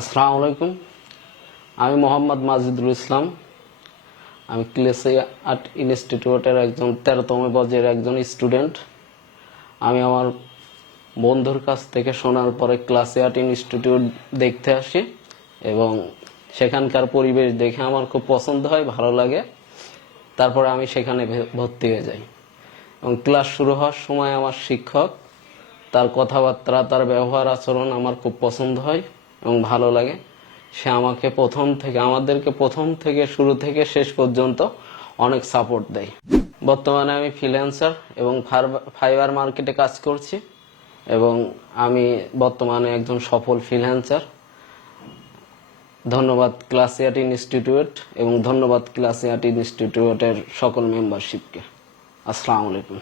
আসসালামু আলাইকুম। আমি মোহাম্মদ মাজিদুল ইসলাম। আমি ক্লাসিয়ার্ট ইনস্টিটিউটের একজন 13তম ব্যাচের একজন স্টুডেন্ট। আমি আমার বন্ধুর কাছ থেকে শোনার পরে ক্লাসিয়ার্ট ইনস্টিটিউট দেখতে আসি এবং সেখানকার পরিবেশ দেখে আমার খুব পছন্দ হয়, ভালো লাগে। তারপরে আমি সেখানে ভর্তি হয়ে যাই এবং ক্লাস শুরু হওয়ার সময় আমার শিক্ষক, তার কথাবার্তা, তার ব্যবহার আচরণ আমার খুব পছন্দ হয় এবং ভালো লাগে। সে আমাদেরকে প্রথম থেকে শুরু থেকে শেষ পর্যন্ত অনেক সাপোর্ট দেয়। বর্তমানে আমি ফ্রিল্যান্সার এবং ফাইবার মার্কেটে কাজ করছি এবং আমি বর্তমানে একজন সফল ফ্রিল্যান্সার। ধন্যবাদ ক্লাসিয়ার্ট ইনস্টিটিউট এবং ধন্যবাদ ক্লাসিয়ার্ট ইনস্টিটিউটের সকল মেম্বারশিপকে। আসসালামু আলাইকুম।